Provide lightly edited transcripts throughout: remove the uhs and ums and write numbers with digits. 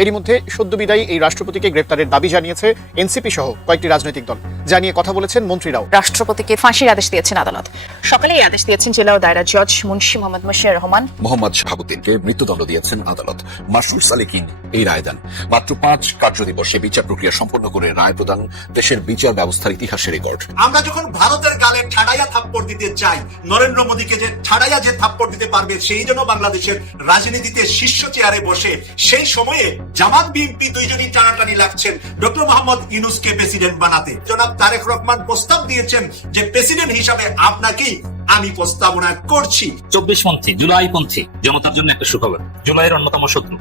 এরই মধ্যে সদ্য বিদায়ী এই রাষ্ট্রপতিকে গ্রেপ্তারের দাবি জানিয়েছে এনসিপি সহ কয়েকটি রাজনৈতিক দল, যা নিয়ে কথা বলেছেন মন্ত্রীরাও। রাষ্ট্রপতিকে ফাঁসির আদেশ দিয়েছেন আদালত। সকালে এই আদেশ দিয়েছেন জেলা ও দায়রা জজ মুন্সি মোহাম্মদ মুশিউর রহমান। মোহাম্মদ শাহাবুদ্দিনকে মৃত্যুদণ্ড দিয়েছেন আদালত। মাসরুর সালেকিন এই রায় দেন। মাত্র 5 কার্যদিবসে বিচার প্রক্রিয়া সম্পন্ন করে রায় প্রদান দেশের বিচার ব্যবস্থার ইতিহাসের রেকর্ড। আমরা যখন ভারতের গালে ঠাড়াইয়া থাপ্পড় দিতে চাই, নরেন্দ্র মোদীকে যে ঠাড়াইয়া যে থাপ্পড় দিতে পারবে সেই জন্য বাংলাদেশের রাজনীতিতে শীর্ষ চেয়ারে বসে, সেই সময়ে জামাত বিএনপি দুইজনই টানাটানি লাগছেন ডক্টর মোহাম্মদ ইউনূসকে প্রেসিডেন্ট বানাতে। জনাব তারেক রহমান প্রস্তাব দিয়েছেন যে প্রেসিডেন্ট হিসাবে আপনাকেই আমি প্রস্তাবনা করছি। 24পন্থী জুলাইপন্থী জনতার জন্য একটা সুখবর। জুলাইয়ের অন্যতম শত্রু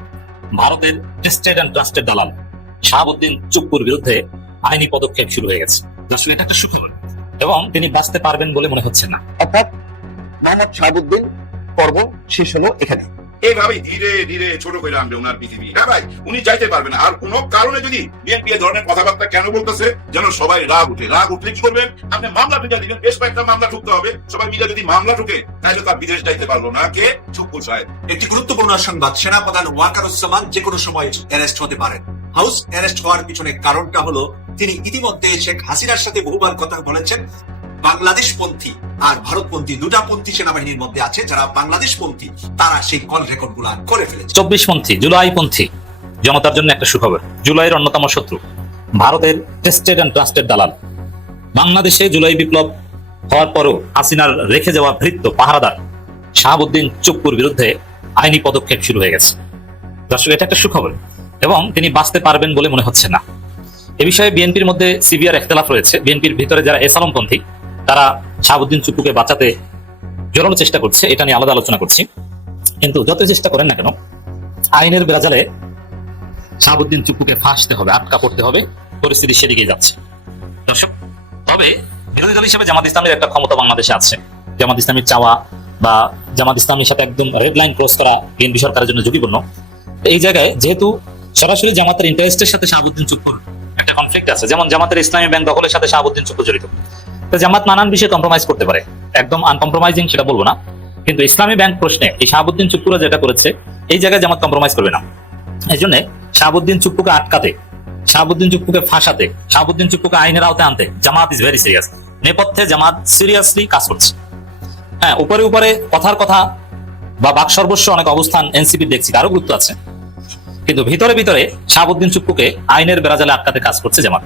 ভারতের টেস্টেড অ্যান্ড ট্রাস্টেড দালাল শাহাবুদ্দিন চুপ্পুর বিরুদ্ধে আইনি পদক্ষেপ শুরু হয়ে গেছে। আসলে এটা একটা সুখবর এবং তিনি বাঁচতে পারবেন বলে মনে হচ্ছে না। অর্থাৎ মোহাম্মদ শাহাবুদ্দিন পর্ব শেষ হলো এখানে। এইভাবে ধীরে ধীরে ছোট করে আনবে ওনার পৃথিবী। হ্যাঁ ভাই, উনি চাইতে পারবেন। আর কোন কারণে যদি বিএনপি এই ধরনের কথাবার্তা কেন বলতেছে, যেন সবাই রাগ উঠে। রাগ উঠলে কি করবেন? আপনি মামলা ঢুকে দিবেন। বেশ কয়েকটা মামলা ঢুকতে হবে। সবাই মিলে যদি মামলা ঢুকে, তাহলে তার বিদেশ যাইতে পারলো না। কে? চুপ্পু সাহেব। একটি গুরুত্বপূর্ণ সংবাদ, সেনাপ্রধান ওয়াকারুজ্জামান যে কোনো সময় অ্যারেস্ট হতে পারেন। হাউস অ্যারেস্ট হওয়ার পিছনে কারণটা হলো তিনি ইতিমধ্যে শেখ হাসিনার সাথে বহুবার কথা বলেছেন। বাংলাদেশপন্থী আর ভারতপন্থী দুটা পন্থী সেনাবাহিনীর মধ্যে আছে, যারা বাংলাদেশপন্থী তারা সেই কল রেকর্ড গুলা করে ফেলেছে। 24পন্থী জুলাইপন্থী জনতার জন্য একটা সুখবর। জুলাইয়ের অন্যতম শত্রু ভারতের টেস্টেড অ্যান্ড ট্রাস্টেড দালাল। বাংলাদেশে জুলাই বিপ্লব হওয়ার পরও হাসিনার রেখে যাওয়া ভৃত্য পাহারাদার শাহাবুদ্দিন চুপ্পুর বিরুদ্ধে আইনি পদক্ষেপ শুরু হয়ে গেছে। দর্শক, এটা একটা সুখবর এবং তিনি বাঁচতে পারবেন বলে মনে হচ্ছে না। এ বিষয়ে বিএনপির মধ্যে সিভিয়ার ইখতিলাফ রয়েছে। বিএনপির ভিতরে যারা এসালামপন্থী তারা শাহাবুদ্দিন চুপ্পুকে বাঁচাতে জোরালো চেষ্টা করছে, এটা নিয়ে আলাদা আলোচনা করছি। কিন্তু যত চেষ্টা করেন না কেন, আইনের বেড়াজালে শাহাবুদ্দিন চুপ্পুকে ফাঁসতে হবে, আটকা পড়তে হবে। পরিস্থিতি সেদিকেই যাচ্ছে। দর্শক, তবে বিরোধী দল হিসেবে জামাত ইসলামের একটা ক্ষমতা বাংলাদেশে আছে। জামাত ইসলামের চাওয়া বা জামাত ইসলামের সাথে একদম রেড লাইন ক্রস করা বিএনপি সরকারের জন্য ঝুঁকিপূর্ণ। এই জায়গায় যেহেতু সরাসরি জামাতের ইন্টারেস্টের সাথে শাহাবুদ্দিন চুপ্পুর একটা কনফ্লিক্ট আছে, যেমন জামাতের ইসলামী ব্যাংক দখলের সাথে শাহাবুদ্দিন চুপ্পু জড়িত, তো জামাত নানান বিষয়ে কম্প্রোমাইজ করতে পারে। একদম আনকম্প্রোমাইজিং সেটা বলবো না, কিন্তু ইসলামী ব্যাংক প্রশ্নে এই শাহাবুদ্দিন চুপ্পুরা যেটা করেছে, এই জায়গায় জামাত কম্প্রোমাইজ করবে না। এই জন্য শাহাবুদ্দিন চুপ্পুকে আটকাতে, শাহাবুদ্দিন চুপ্পুকে ফাঁসাতে, শাহাবুদ্দিন চুপ্পুকে আইনের আওতায় আনতে জামাত ইজ ভেরি সিরিয়াস। নেপথ্যে জামাত সিরিয়াসলি কাজ করছে। হ্যাঁ, উপরে উপরে কথার কথা বা বাক সর্বস্ব অনেক অবস্থান এনসিপি দেখছি, আরো গুরুত্ব আছে, কিন্তু ভিতরে ভিতরে শাহাবুদ্দিন চুপ্পুকে আইনের বেড়াজালে আটকাতে কাজ করছে জামাত।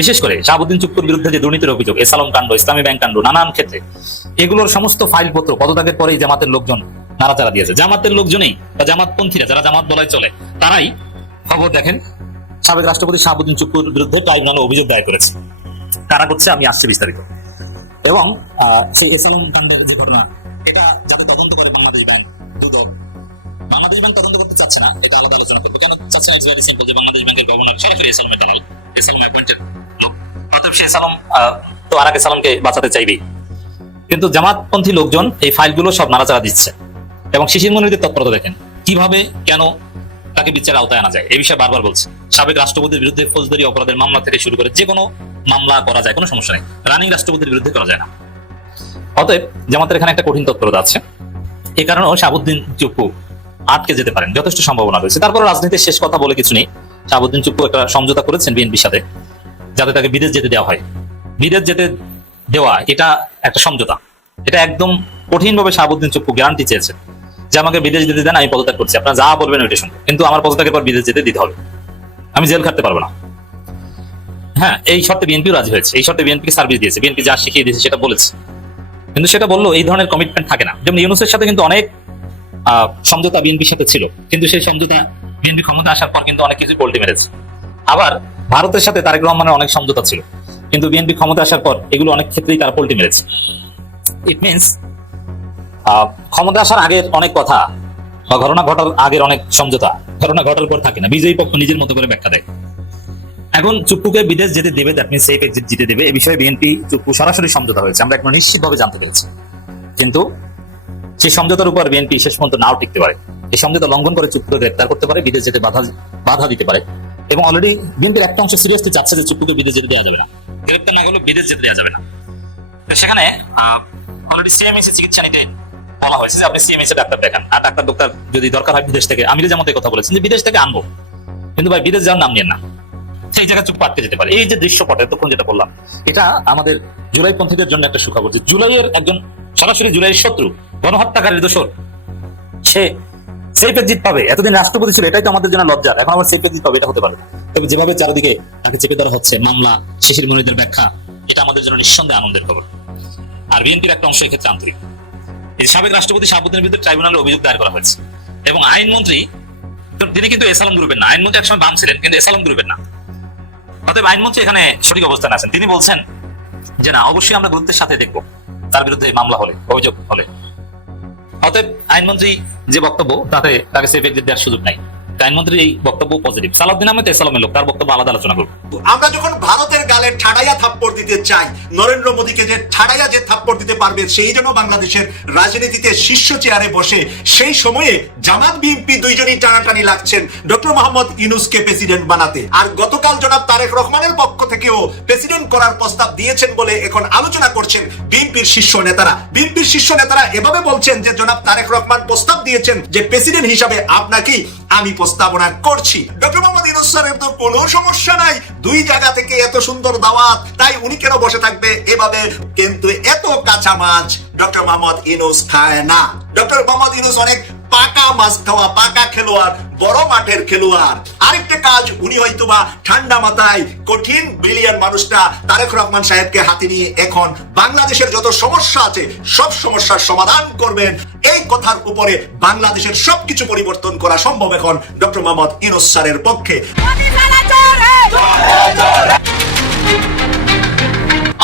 বিশেষ করে শাহাবুদ্দিন চুপ্পুর বিরুদ্ধে যে দুর্নীতির অভিযোগ, এসালাম কাণ্ড, ইসলামী ব্যাংক কাণ্ড, নানান ক্ষেত্রে এগুলোর সমস্ত ফাইলপত্র পদত্যাগের পরেই জামাতের লোকজন নাড়াচাড়া দিয়েছে। জামাতের লোকজনেই বা জামাতপন্থীরা যারা জামাত বলায় চলে, তারাই খবর দেখেন সাবেক রাষ্ট্রপতি শাহাবুদ্দিন চুপ্পুর বিরুদ্ধে ট্রাইব্যুনালে অভিযোগ দায়ের করেছে। কারা করছে আমি আসছি বিস্তারিত। এবং সেই এসালাম কাণ্ডের যে ঘটনা, এটা যাতে তদন্ত করে বাংলাদেশ ব্যাংক, দুদক, বাংলাদেশ ব্যাংক তদন্ত করতে চাচ্ছে না, এটা আলাদা আলোচনা করবো। কেন চাচ্ছে না? ইটস ভেরি সিম্পল, যে বাংলাদেশ ব্যাংকের গভর্নর সরাসরি এসালামের দালাল, এসালাম অ্যাপয়েন্টেড লোক। অতএব সে এসালাম তো আর আগে সালামকে বাঁচাতে চাইবেই। কিন্তু জামাতপন্থী লোকজন এই ফাইলগুলো সব নাড়াচাড়া দিচ্ছে এবং শিশির মনিরদের তৎপরতা দেখেন, কিভাবে কেন তাকে বিচারের আওতায় আনা যায়। এই বিষয়ে বারবার বলছে। সাবেক রাষ্ট্রপতির বিরুদ্ধে ফৌজদারি অপরাধের মামলা থেকে শুরু করে যে কোনো মামলা করা যায়, কোনো সমস্যা নেই। রানিং রাষ্ট্রপতির বিরুদ্ধে করা যায় না। অতএব জামাতের এখানে একটা কঠিন তৎপরতা আছে। এই কারণেও শাহাবুদ্দিন চুপ্পু আটকে যেতে পারেন, যথেষ্ট সম্ভাবনা রয়েছে। তারপর রাজনীতির শেষ কথা বলে কিছু নেই। শাহাবুদ্দিন চুপ্পু একটা সমঝোতা করেছেন বিএনপির সাথে, যাতে তাকে বিদেশ যেতে দেওয়া হয়। বিদেশ যেতে দেওয়া এটা একটা সমঝোতা। এটা একদম কঠিনভাবে শাহাবুদ্দিন চুপ্পু গ্যারান্টি চেয়েছেন যে আমাকে বিদেশ যেতে দেন, আমি পদত্যাগ করছি, আপনারা যা বলবেন ওইটা শুনবো, কিন্তু আমার পদত্যাগের পর বিদেশ যেতে দিতে হবে, আমি জেল খাটতে পারবো না। হ্যাঁ, এই শর্তে বিএনপিও রাজি হয়েছে। এই শর্তে বিএনপিকে সার্ভিস দিয়েছে, বিএনপি যা শিখিয়ে দিয়েছে সেটা বলেছে। কিন্তু সেটা বললো এই ধরনের কমিটমেন্ট থাকে না। যেমন ইউনূসের সাথে কিন্তু অনেক সমঝোতা বিএনপির সাথে ছিল, কিন্তু সেই সমঝোতা বিএনপি ক্ষমতা আসার পর কিন্তু অনেক কিছু পল্টি মেরেছে। আবার ভারতের সাথে তারেক রহমানের অনেক সমঝোতা ছিল, কিন্তু বিএনপি ক্ষমতা আসার পর এগুলো অনেক ক্ষেত্রেই তারা পল্টি মেরেছে। ইট মিনস ক্ষমতা আসার আগের অনেক কথা বা ঘটনা ঘটার আগের অনেক সমঝোতা ঘটনা ঘটার পর থাকে না, বিজয়ী পক্ষ নিজের মতো করে ব্যাখ্যা দেয়। এখন চুপ্পুকে বিদেশ যেতে দেবে, দ্যাট মিনস সেফ এক্সিট জিতে দেবে, এই বিষয়ে বিএনপি চুপ্পু সরাসরি সমঝোতা হয়েছে, আমরা এখন নিশ্চিতভাবে জানতে পেরেছি। কিন্তু সেই সমঝোতার উপর বিএনপি শেষ পর্যন্ত নাও টিকতে পারে। এই সমঝোতা লঙ্ঘন করে চুপ্পুকে গ্রেপ্তার করতে পারে, বিদেশ যেতে বাধা দিতে পারে। এবং অলরেডি বিএনপির একটা অংশ সিরিয়াসলি চাচ্ছে যে চুপ্পুকে বিদেশ যেতে দেওয়া যাবে না, গ্রেপ্তার না হলেও বিদেশ যেতে দেওয়া যাবে না। সেখানে অলরেডি সিএমএসে চিকিৎসা নিতে বলা হয়েছে যে আপনি সিএমএসে ডাক্তার দেখান, আর ডাক্তার যদি দরকার হয় বিদেশ থেকে, আমির জামাত কথা বলেছেন যে বিদেশ থেকে আনবো, কিন্তু ভাই বিদেশ যাওয়ার নাম নিয়ে না, সেই জায়গায় চুপ পাটকে যেতে পারে। এই যে দৃশ্যপট এতক্ষণ যেটা বললাম, এটা আমাদের জুলাই পন্থীদের জন্য একটা সুখবর যে জুলাইয়ের একজন সরাসরি জুলাইয়ের শত্রু, গণহত্যাকারীর দোষর, সে সেই জিত পাবে। এতদিন রাষ্ট্রপতি ছিল, এটাই তো আমাদের জন্য লজ্জার। এখন আমার সেই জিত পাবে, এটা হতে পারে। তবে যেভাবে চারিদিকে তাকে চেপে ধরা হচ্ছে, মামলা, শিশির মনিদের ব্যাখ্যা, এটা আমাদের জন্য নিঃসন্দেহে আনন্দের খবর। আর বিএনপির একটা অংশ এক্ষেত্রে আন্তরিক। এই সাবেক রাষ্ট্রপতি শাহাবুদ্দিনের বিরুদ্ধে ট্রাইব্যুনালে অভিযোগ দায়ের করা হয়েছে এবং আইনমন্ত্রী, তিনি কিন্তু এসালাম গ্রুপের না, আইনমন্ত্রী একসময় বাম ছিলেন কিন্তু এসালাম গ্রুপের না। অতএব আইনমন্ত্রী এখানে সঠিক অবস্থানে আছেন। তিনি বলছেন যে না, অবশ্যই আমরা গুরুত্বের সাথে দেখবো তার বিরুদ্ধে মামলা হলে, অভিযোগ হলে। অতএব আইনমন্ত্রী যে বক্তব্য, তাতে তাকে সেফ এক্সিট দেওয়ার সুযোগ নাই। আইনমন্ত্রীর এই বক্তব্য পজিটিভ। সালাউদ্দিন আহমেদ এসালামের লোক, তার বক্তব্য আলাদা আলোচনা করব। আমরা যখন ভারতের গালে ঠাড়াইয়া থাপ্পড় দিতে চাই, নরেন্দ্র মোদীকে যে ঠাড়াইয়া যে থাপ্পড় দিতে পারবে সেই জন্য বাংলাদেশের রাজনীতিতে শীর্ষ চেয়ারে বসে সেই সময়ে জামাত বিএনপি দুইজনই টানাটানি লাগছেন ডক্টর মোহাম্মদ ইউনূসকে প্রেসিডেন্ট বানাতে। আর গতকাল জনাব তারেক রহমানের পক্ষ থেকেও প্রেসিডেন্ট করার প্রস্তাব দিয়েছেন বলে এখন আলোচনা করছেন বিএনপির শীর্ষ নেতারা। বিএনপির শীর্ষ নেতারা এভাবে বলছেন যে জনাব তারেক রহমান প্রস্তাব দিয়েছেন যে প্রেসিডেন্ট হিসাবে আপনাকে আমি প্রস্তাবনা করছি। ডক্টর মোহাম্মদ ইউনূস স্যারের তো কোনো সমস্যা নাই, দুই জায়গা থেকে এত সুন্দর দাওয়াত, তাই উনি কেন বসে থাকবে এভাবে? কিন্তু এত কাঁচা মাছ ডক্টর মোহাম্মদ ইউনূস খায় না। ডক্টর মোহাম্মদ ইউনূস অনেক পাকা মাছ খাওয়া, পাকা খেলোয়াড়, বড় মাঠের খেলোয়াড়। আরেকটা কাজ, উনি হয়তোবা ঠান্ডা মাথায় কঠিন বিলিয়ন মানুষটা তারেক রহমান সাহেবকে হাতে নিয়ে এখন বাংলাদেশের যত সমস্যা আছে সব সমস্যার সমাধান করবেন। এই কথার উপরে বাংলাদেশের সবকিছু পরিবর্তন করা সম্ভব এখন ডক্টর মোহাম্মদ ইউনূস স্যারের পক্ষে।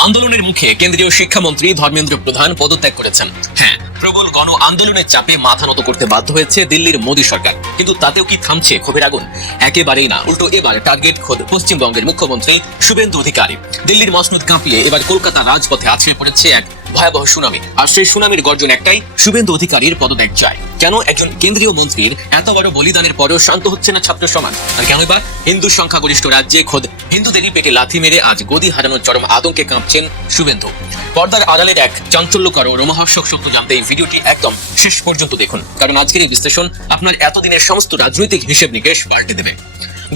আন্দোলনের মুখে কেন্দ্রীয় শিক্ষামন্ত্রী ধর্মেন্দ্র প্রধান পদত্যাগ করেছেন। হ্যাঁ, প্রবল গণ আন্দোলনের চাপে মাথা নত করতে বাধ্য হয়েছে দিল্লির মোদী সরকার। কিন্তু তাতেও কি থামছে ক্ষোভের আগুন? একেবারেই না। উল্টো এবার টার্গেট খোদ পশ্চিমবঙ্গের মুখ্যমন্ত্রী শুভেন্দু অধিকারী। দিল্লির মসনদ কাঁপিয়ে এবার কলকাতা রাজপথে আছড়ে পড়েছে এক ভয়াবহ সুনামি। আর সেই সুনামির গর্জন একটাই, শুভেন্দু অধিকারীর পদত্যাগ চাই। কেন একজন কেন্দ্রীয় মন্ত্রীর এত বড় বলিদানের পরেও শান্ত হচ্ছে না ছাত্র সমাজ? আর কেন এবার হিন্দু সংখ্যাগরিষ্ঠ রাজ্যে খোদ হিন্দুদেরই পেটে লাথি মেরে আজ গদি হারানোর চরম আতঙ্কে কাঁপছেন শুভেন্দু? পর্দার আড়ালের এক চাঞ্চল্যকর ও রোমহর্ষক সত্য জানতে এই ভিডিওটি একদম শেষ পর্যন্ত দেখুন, কারণ আজকের এই বিশ্লেষণ আপনার এতদিনের সমস্ত রাজনৈতিক হিসেব নিকেশ পাল্টে দেবে।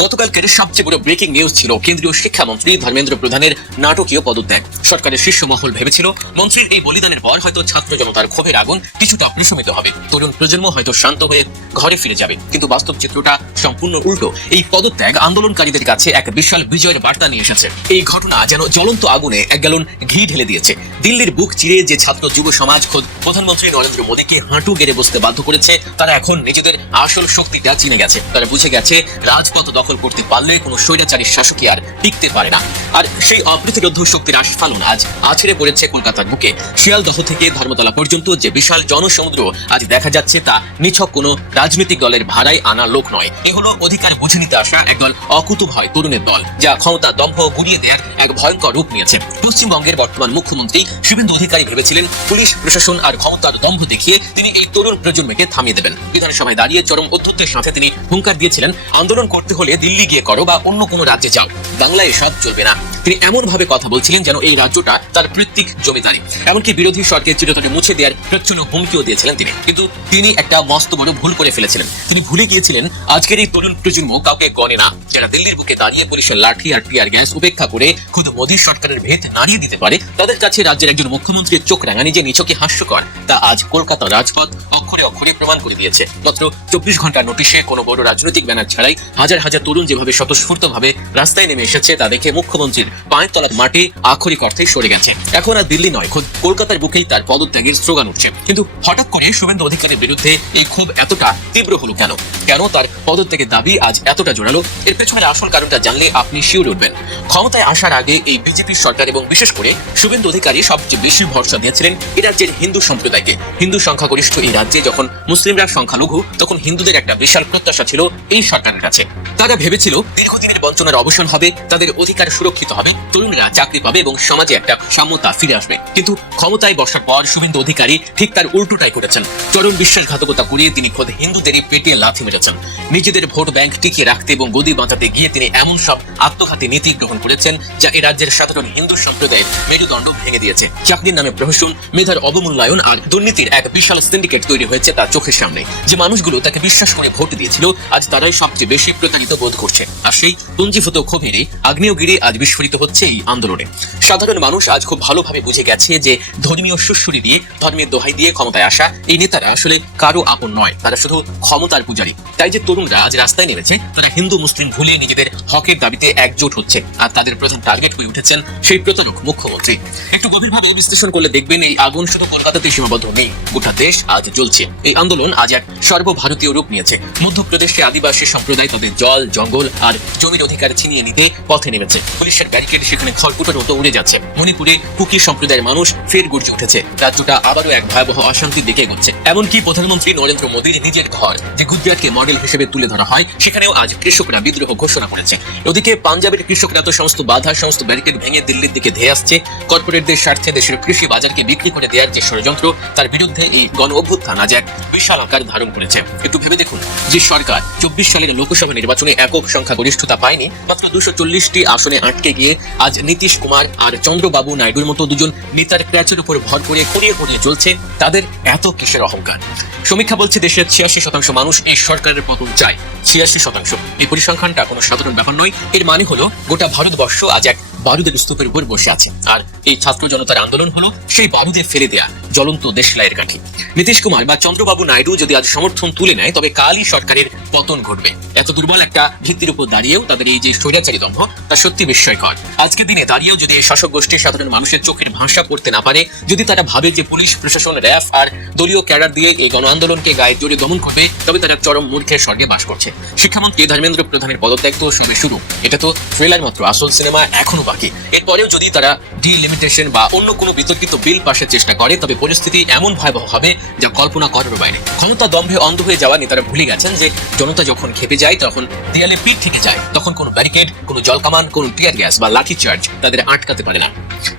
গতকালকের সবচেয়ে বড় ব্রেকিং নিউজ ছিল কেন্দ্রীয় শিক্ষামন্ত্রী ধর্মেন্দ্র প্রধানের নাটকীয় পদত্যাগ। সরকারের শীর্ষ মহল ভেবেছিল মন্ত্রীর এই বলিদানের পর হয়তো ছাত্র জনতার ক্ষোভের আগুন কিছুটা প্রশমিত হবে, তরুণ প্রজন্ম হয়তো শান্ত হয়ে ঘরে ফিরে যাবে। কিন্তু বাস্তব চিত্রটা সম্পূর্ণ উল্টো। এই পদত্যাগ আন্দোলনকারীদের কাছে এক বিশাল বিজয়ের বার্তা নিয়ে এসেছে। এই ঘটনা যেন জ্বলন্ত আগুনে এক গ্যালন ঘি ঢেলে দিয়েছে। দিল্লির বুক চিরে যে ছাত্র যুব সমাজ খোদ প্রধানমন্ত্রী নরেন্দ্র মোদীকে হাঁটু গেড়ে বসতে বাধ্য করেছে, তারা এখন নিজেদের আসল শক্তিটা চিনে গেছে। তারা বুঝে গেছে রাজপথ দখল করতে পারলে কোনো স্বৈরাচারী শাসকই আর টিকতে পারে না। আর সেই অপ্রতিরোধ শক্তির আস্ফালন আজ আছড়ে পড়েছে কলকাতার বুকে। শিয়ালদহ থেকে ধর্মতলা পর্যন্ত যে বিশাল জনসমুদ্র আজ দেখা যাচ্ছে, তা নিছক কোনো রাজনৈতিক দলের ভাড়ায় আনা লোক নয়। এ হলো অধিকার বুঝে নিতে আসা একদল অকুতূহল তরুণের দল, যা ক্ষমতা দম্ভ গুড়িয়ে দেওয়ার এক ভয়ঙ্কর রূপ নিয়েছে। পশ্চিমবঙ্গের বর্তমান মুখ্যমন্ত্রী শুভেন্দু অধিকারী ভেবেছিলেন পুলিশ প্রশাসন আর ক্ষমতার দম্ভ দেখিয়ে তিনি এই তরুণ প্রজন্মকে থামিয়ে দেবেন। বিধানসভায় দাঁড়িয়ে চরম অধ্যত্বের সাথে তিনি হুঙ্কার দিয়েছিলেন, আন্দোলন করতে হলে দিল্লি গিয়ে করো বা অন্য কোনো রাজ্যে যাও, বাংলায় এসব চলবে না। তিনি এমন ভাবে কথা বলছিলেন যেন এই রাজ্যটা তার পৈতৃক জমিদারি। এমনকি বিরোধী সরকার চিরতরে মুছে দেওয়ার প্রচ্ছন্ন হুমকিও দিয়েছিলেন তিনি। কিন্তু তিনি একটা মস্ত বড় ভুল করে ফেলেছিলেন। তিনি ভুলে গিয়েছিলেন আজকের এই তরুণ প্রজন্ম কাউকে গণে না। যারা দিল্লির বুকে দাঁড়িয়ে পুলিশের লাঠি আর টিয়ার গ্যাস উপেক্ষা করে খুদ মোদী সরকারের ভেদ নাড়িয়ে দিতে পারে, তাদের কাছে রাজ্যের একজন মুখ্যমন্ত্রীর চোখ রাঙানি যে নিছকই হাস্যকর, তা আজ কলকাতা রাজপথ অক্ষরে অক্ষরে প্রমাণ করে দিয়েছে। মাত্র 24 ঘন্টার নোটিশে কোনো বড় রাজনৈতিক ব্যানার ছাড়াই হাজার হাজার তরুণ যেভাবে স্বতঃস্ফূর্তভাবে রাস্তায় নেমে এসেছে, তা দেখে মুখ্যমন্ত্রীর পায়ের তলার মাটি আক্ষরিক অর্থে সরে গেছে। এখন আর দিল্লি নয়, খোদ কলকাতার বুকেই তার পদত্যাগের স্লোগান উঠছে। কিন্তু হঠাৎ করে শুভেন্দু অধিকারীর বিরুদ্ধে এই ক্ষোভ এতটা তীব্র হলো কেন? কেন তার পদত্যাগের দাবি আজ এতটা জোরালো? এর পেছনের আসল কারণটা জানলে আপনি শিউরে উঠবেন। ক্ষমতায় আসার আগে এই বিজেপি সরকার এবং বিশেষ করে শুভেন্দু অধিকারী সবচেয়ে বেশি ভরসা দিয়েছিলেন এই রাজ্যের হিন্দু সম্প্রদায়কে। হিন্দু সংখ্যাগরিষ্ঠ এই রাজ্যে যখন মুসলিমরা সংখ্যালঘু, তখন হিন্দুদের একটা বিশাল প্রত্যাশা ছিল এই সরকারের কাছে। তারা ভেবেছিল দীর্ঘদিনের বঞ্চনার অবসান হবে, তাদের অধিকার সুরক্ষিত হবে। ভাবে তরুণরা চাকরি পাবে এবং সমাজে একটা সাম্যতা ফিরে আসবে। কিন্তু ক্ষমতায় বসার পর শুভেন্দু অধিকারী ঠিক তার উল্টোটাই করেছেন। চরম বিশ্বাসঘাতকতা করে তিনি খোদ হিন্দুদেরই পেটে লাথি মেরেছেন। নিজেদের ভোট ব্যাংক টিকিয়ে রাখতে এবং গদি বাঁচাতে গিয়ে তিনি এমন সব আত্মঘাতী নীতি গ্রহণ করেছেন যা এই রাজ্যের সাধারণ হিন্দু সম্প্রদায়ের মেরুদণ্ড ভেঙে দিয়েছে। চাকরির নামে প্রহসন, মেধার অবমূল্যায়ন আর দুর্নীতির এক বিশাল সিন্ডিকেট তৈরি হয়েছে তার চোখের সামনে। যে মানুষগুলো তাকে বিশ্বাস করে ভোট দিয়েছিল আজ তারাই সবচেয়ে বেশি প্রতারিত বোধ করছে। আর সেই পুঞ্জীভূত ক্ষোভেরই আগ্নেয়গিরি আজ বিস্ফোরিত হচ্ছে এই আন্দোলনে। সাধারণ মানুষ আজ খুব ভালোভাবে বুঝে গেছে যে ধর্মীয় সুশ্রুতি দিয়ে, ধর্মের দোহাই দিয়ে ক্ষমতায় আসা এই নেতারা আসলে কারো আপন নয়, তারা শুধু ক্ষমতার পূজারী। তাই যে তরুণরা আজ রাস্তায় নেমেছে, তারা হিন্দু মুসলিম ভুলিয়ে নিজেদের হকের দাবিতে একজোট হচ্ছে। আর তাদের প্রধান টার্গেট হয়ে উঠেছেন সেই প্রতারক মুখ্যমন্ত্রী। একটু গভীরভাবে বিশ্লেষণ করলে দেখবেন এই আগুন শুধু কলকাতাতে সীমাবদ্ধ নেই, গোটা দেশ আজ জ্বলছে। এই আন্দোলন আজ এক সর্বভারতীয় রূপ নিয়েছে। মধ্যপ্রদেশে আদিবাসী সম্প্রদায় তাদের জল, জঙ্গল আর জমির অধিকার ছিনিয়ে নিতে পথে নেমেছে। পুলিশের ব্যারিকেড সেখানে খড়কুটোর মতো উড়ে যাচ্ছে। মণিপুরে কুকি সম্প্রদায়ের মানুষ ফের গর্জে উঠেছে। রাজ্যটা আবারও এক ভয়াবহ অশান্তির দিকে এগোচ্ছে। এমনকি প্রধানমন্ত্রী নরেন্দ্র মোদীর নিজের ঘর যে গুজরাটকে মডেল হিসেবে তুলে ধরা হয়, সেখানেও আজ কৃষকরা বিদ্রোহ ঘোষণা করেছে। ওদিকে পাঞ্জাবের কৃষকরা তো সমস্ত বাধা, সমস্ত ব্যারিকেড ভেঙে দিল্লির দিকে ধেয়ে আসছে। কর্পোরেটদের স্বার্থে দেশের কৃষি বাজারকে বিক্রি করে দেওয়ার যে ষড়যন্ত্র, তার বিরুদ্ধে এই গণ অভ্যুত্থান আজ এক বিশাল আকার ধারণ করেছে। একটু ভেবে দেখুন, যে সরকার 24 সালের লোকসভা নির্বাচনে একক সংখ্যাগরিষ্ঠতা পায়নি, মাত্র 240টি আসনে আটকে গিয়ে আজ নীতিশ কুমার আর চন্দ্রবাবু নাইডুর মতো দুজন নেতার ক্র্যাচের উপর ভর করে খুঁড়িয়ে খুঁড়িয়ে চলছে, তাদের এত কিসের অহংকার? সমীক্ষা বলছে দেশের 86% মানুষ এই সরকারের পতন চায়। 86%। এই পরিসংখ্যানটা কোনো সাধারণ ব্যাপার নয়। এর মানে হলো গোটা ভারতবর্ষ আজ এক বারুদের স্তূপের উপর বসে আছে। আর এই ছাত্র জনতার আন্দোলন হলো সেই বারুদে ফেলে দেয়া জ্বলন্ত দেশলাইয়ের কাঠি। নীতিশ কুমার বা চন্দ্রবাবু নাইডু যদি আজ সমর্থন তুলে নেয়, তবে কালই সরকারের পতন ঘটবে। এত দুর্বল একটা ভিত্তির উপর দাঁড়িয়েও তাদের এই যে স্বৈরাচারী দম্ভ, তা সত্যি বিস্ময়কর। আজকের দিনে দাঁড়িয়েও যদি এই শাসক গোষ্ঠী সাধারণ মানুষের চোখের ভাষা পড়তে না পারে, যদি তারা ভাবে যে পুলিশ প্রশাসন, র্যাব আর দলীয় ক্যাডার দিয়ে এই গণ আন্দোলনকে গায়ে জোরে দমন করবে, তবে তারা চরম মূর্খের স্বর্গে বাস করছে। শিক্ষামন্ত্রী ধর্মেন্দ্র প্রধানের পদত্যাগ তো সবে শুরু, এটা তো ট্রেলার মাত্র, আসল সিনেমা এখনো বাকি। এরপরেও যদি তারা ডিলিমিটেশন বা অন্য কোনো বিতর্কিত বিল পাশের চেষ্টা করে, তবে পরিস্থিতি এমন ভয়াবহ হবে যা কল্পনা করার বাইরে। ক্ষমতা দম্ভে অন্ধ হয়ে যাওয়া নেতারা ভুলে গেছেন যে জনতা যখন খেপে যায়, তখন দেয়ালে পিঠ থেকে যায়, তখন কোনো ব্যারিকেড, কোনো জলকামান, কোনো টিয়ার গ্যাস বা লাঠি চার্জ তাদের আটকাতে পারে না।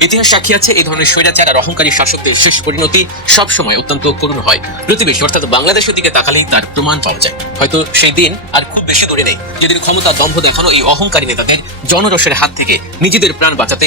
ইতিহাস সাক্ষী আছে এই ধরনের স্বৈরাচার আর অহংকারী শাসকদের শেষ পরিণতি সবসময় অত্যন্ত করুণ হয়। প্রতিবেশী অর্থাৎ বাংলাদেশের দিকে তাকালেই তার প্রমাণ পাওয়া যায়। হয়তো সেই দিন আর খুব বেশি দূরে নেই যেদিন ক্ষমতা দম্ভ দেখানো এই অহংকারী নেতাদের জনরসের হাত থেকে নিজেদের প্রাণ বাঁচাতে